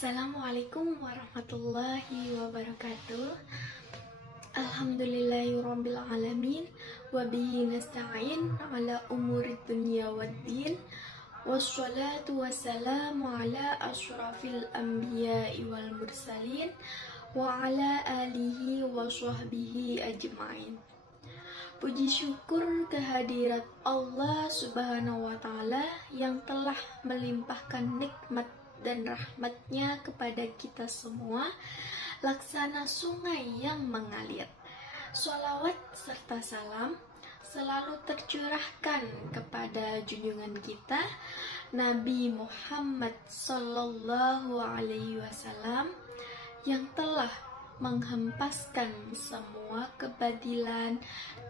Assalamualaikum warahmatullahi wabarakatuh. Alhamdulillahirabbil alamin wa bihi nasta'in ala umuri dunya waddin. Wassalatu wassalamu ala asyrafil anbiya'i wal mursalin wa ala alihi wa sahbihi ajma'in. Puji syukur kehadirat Allah Subhanahu wa Ta'ala yang telah melimpahkan nikmat dan rahmatnya kepada kita semua, laksana sungai yang mengalir. Sholawat serta salam selalu tercurahkan kepada junjungan kita Nabi Muhammad Sallallahu Alaihi Wasallam yang telah menghempaskan semua kebatilan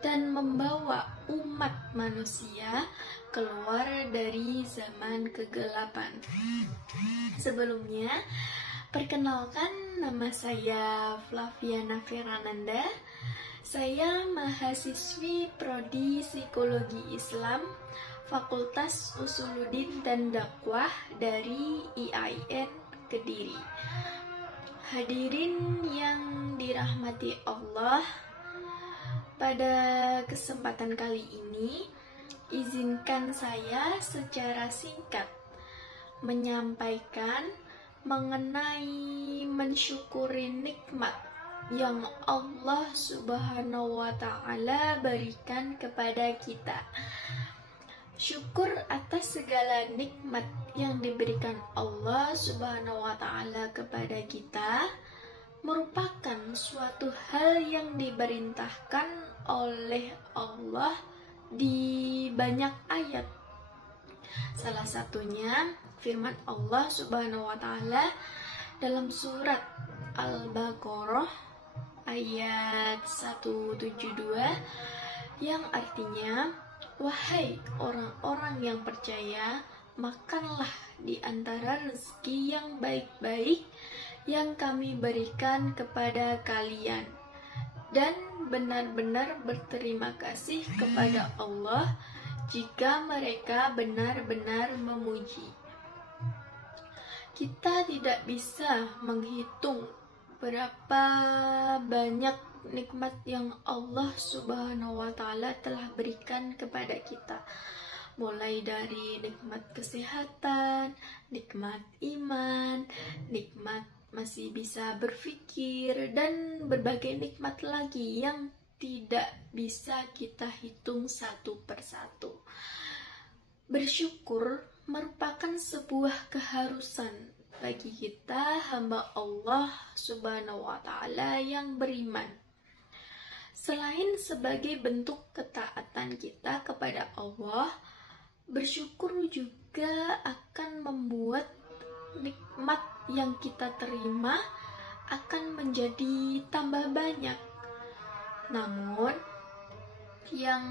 dan membawa umat manusia keluar dari zaman kegelapan. Sebelumnya, perkenalkan, nama saya Flaviana Firananda. Saya mahasiswi Prodi Psikologi Islam Fakultas Usuluddin dan Dakwah dari IAIN Kediri. Hadirin yang dirahmati Allah, pada kesempatan kali ini izinkan saya secara singkat menyampaikan mengenai mensyukuri nikmat yang Allah Subhanahu wa Ta'ala berikan kepada kita. Syukur atas segala nikmat yang diberikan Allah Subhanahu wa Ta'ala kepada kita merupakan suatu hal yang diperintahkan oleh Allah di banyak ayat. Salah satunya firman Allah Subhanahu wa Ta'ala dalam surat Al-Baqarah ayat 172 yang artinya, wahai orang-orang yang percaya, makanlah di antara rezeki yang baik-baik yang kami berikan kepada kalian, dan benar-benar berterima kasih kepada Allah jika mereka benar-benar memuji. Kita tidak bisa menghitung berapa banyak nikmat yang Allah Subhanahu wa Ta'ala telah berikan kepada kita, mulai dari nikmat kesehatan, nikmat iman, nikmat masih bisa berpikir, dan berbagai nikmat lagi yang tidak bisa kita hitung satu persatu. Bersyukur merupakan sebuah keharusan bagi kita hamba Allah Subhanahu wa Ta'ala yang beriman. Selain sebagai bentuk ketaatan kita kepada Allah, bersyukur juga akan membuat nikmat yang kita terima akan menjadi tambah banyak. Namun, yang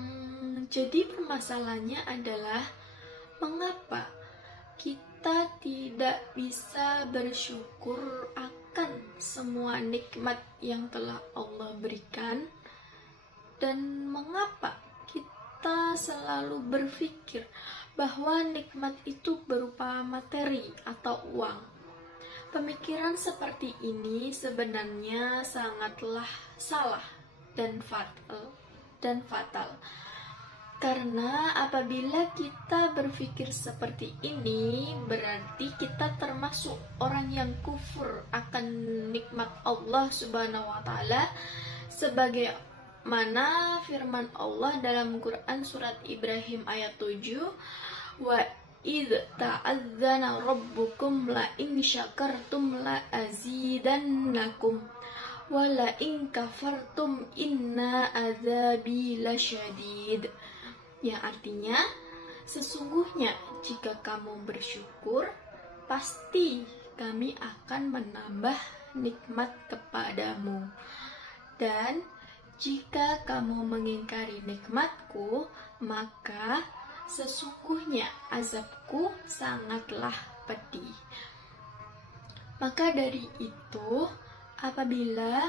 jadi permasalahannya adalah mengapa kita tidak bisa bersyukur akan semua nikmat yang telah Allah berikan, dan mengapa kita selalu berpikir bahwa nikmat itu berupa materi atau uang. Pemikiran seperti ini sebenarnya sangatlah salah dan fatal. Karena apabila kita berpikir seperti ini, berarti kita termasuk orang yang kufur akan nikmat Allah Subhanahu wa Ta'ala, sebagaimana firman Allah dalam Quran surat Ibrahim ayat 7, wa idh ta'adzana rabbukum la in syakartum la azidannakum wa la in kafartum inna adzabi lasyadid. Yang artinya, sesungguhnya jika kamu bersyukur, pasti kami akan menambah nikmat kepadamu, dan jika kamu mengingkari nikmatku, maka sesungguhnya azabku sangatlah pedih. Maka dari itu, apabila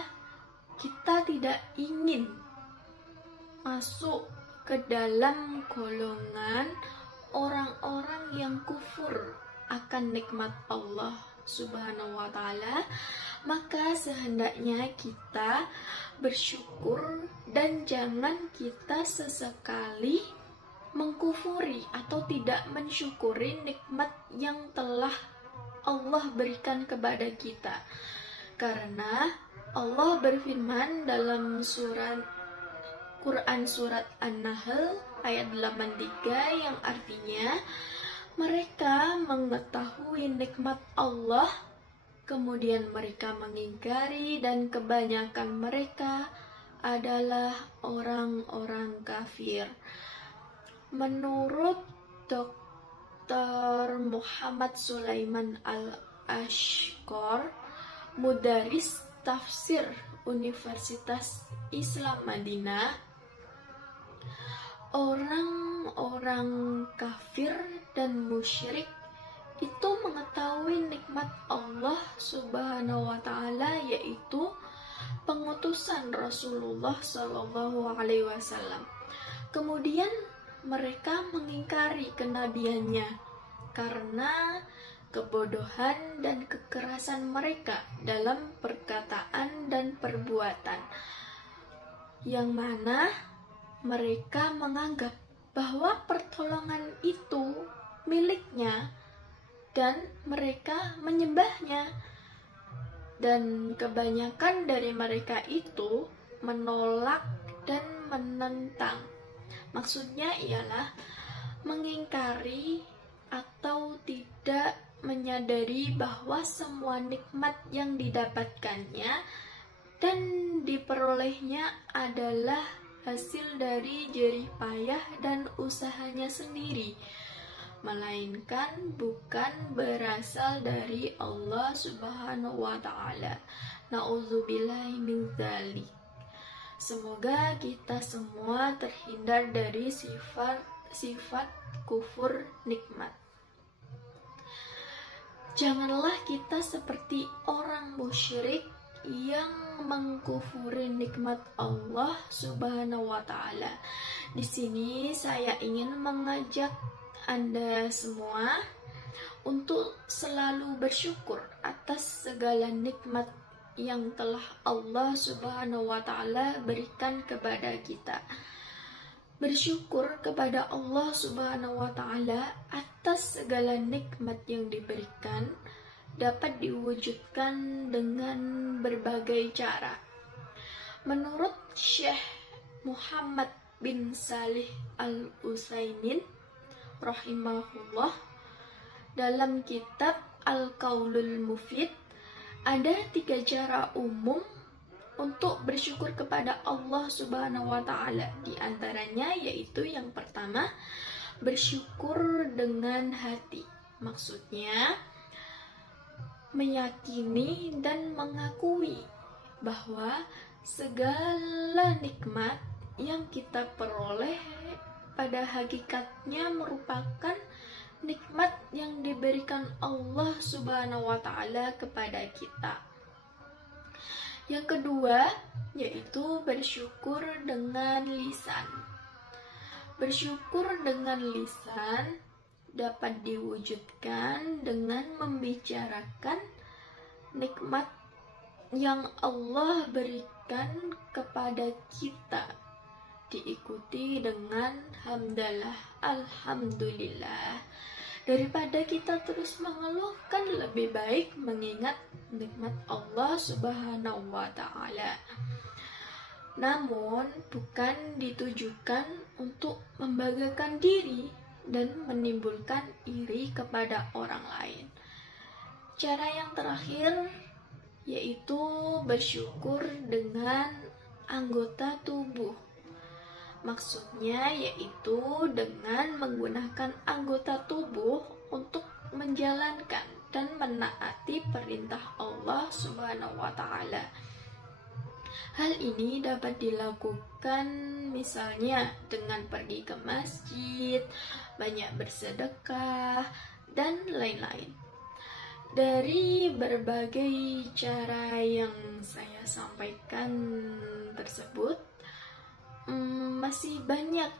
kita tidak ingin masuk ke dalam golongan orang-orang yang kufur akan nikmat Allah Subhanahu wa Ta'ala, maka sehendaknya kita bersyukur dan jangan kita sesekali mengkufuri atau tidak mensyukuri nikmat yang telah Allah berikan kepada kita. Karena Allah berfirman dalam Quran surat An-Nahl ayat 83 yang artinya, mereka mengetahui nikmat Allah kemudian mereka mengingkari dan kebanyakan mereka adalah orang-orang kafir. Menurut Dr. Muhammad Sulaiman Al-Ashqar, Mudaris Tafsir Universitas Islam Madinah, orang-orang kafir dan musyrik itu mengetahui nikmat Allah Subhanahu wa Ta'ala, yaitu pengutusan Rasulullah Shallallahu Alaihi Wasallam. Kemudian mereka mengingkari kenabiannya karena kebodohan dan kekerasan mereka dalam perkataan dan perbuatan, yang mana mereka menganggap bahwa pertolongan itu miliknya dan mereka menyembahnya. Dan kebanyakan dari mereka itu menolak dan menentang. Maksudnya ialah mengingkari atau tidak menyadari bahwa semua nikmat yang didapatkannya dan diperolehnya adalah hasil dari jerih payah dan usahanya sendiri, melainkan bukan berasal dari Allah Subhanahu wa Ta'ala. Na'udzubillahi min dzalik. Semoga kita semua terhindar dari sifat kufur nikmat. Janganlah kita seperti orang musyrik yang mengkufuri nikmat Allah Subhanahu wa Ta'ala. Di sini saya ingin mengajak Anda semua untuk selalu bersyukur atas segala nikmat yang telah Allah Subhanahu wa Ta'ala berikan kepada kita. Bersyukur kepada Allah Subhanahu wa Ta'ala atas segala nikmat yang diberikan dapat diwujudkan dengan berbagai cara. Menurut Syekh Muhammad bin Salih Al-Utsaimin rahimahullah, dalam kitab Al-Qaulul Mufid ada 3 cara umum untuk bersyukur kepada Allah Subhanahu wa Ta'ala. Di antaranya yaitu yang pertama, bersyukur dengan hati. Maksudnya meyakini dan mengakui bahwa segala nikmat yang kita peroleh pada hakikatnya merupakan nikmat yang diberikan Allah Subhanahu wa Ta'ala kepada kita. Yang kedua yaitu bersyukur dengan lisan. Bersyukur dengan lisan dapat diwujudkan dengan membicarakan nikmat yang Allah berikan kepada kita, diikuti dengan hamdalah, alhamdulillah. Daripada kita terus mengeluhkan, lebih baik mengingat nikmat Allah Subhanahu wa Ta'ala. Namun bukan ditujukan untuk membanggakan diri dan menimbulkan iri kepada orang lain. Cara yang terakhir yaitu bersyukur dengan anggota tubuh. Maksudnya yaitu dengan menggunakan anggota tubuh untuk menjalankan dan menaati perintah Allah Subhanahu wa Ta'ala. Hal ini dapat dilakukan misalnya dengan pergi ke masjid, banyak bersedekah, dan lain-lain. Dari berbagai cara yang saya sampaikan tersebut, masih banyak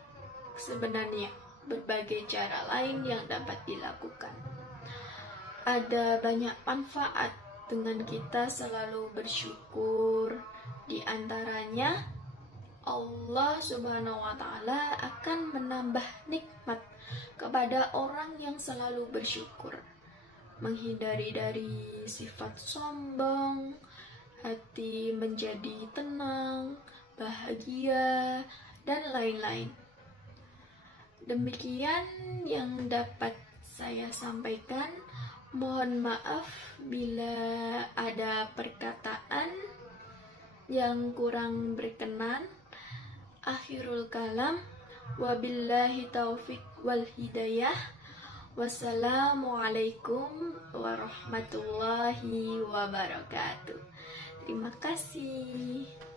sebenarnya berbagai cara lain yang dapat dilakukan. ada banyak manfaat dengan kita selalu bersyukur. Di antaranya, Allah Subhanahu wa Ta'ala akan menambah nikmat kepada orang yang selalu bersyukur, menghindari dari sifat sombong, hati menjadi tenang, bahagia, dan lain-lain. Demikian yang dapat saya sampaikan. Mohon maaf bila ada perkataan yang kurang berkenan. Akhirul kalam, wabillahi taufik wal hidayah. Wassalamualaikum warahmatullahi wabarakatuh. Terima kasih.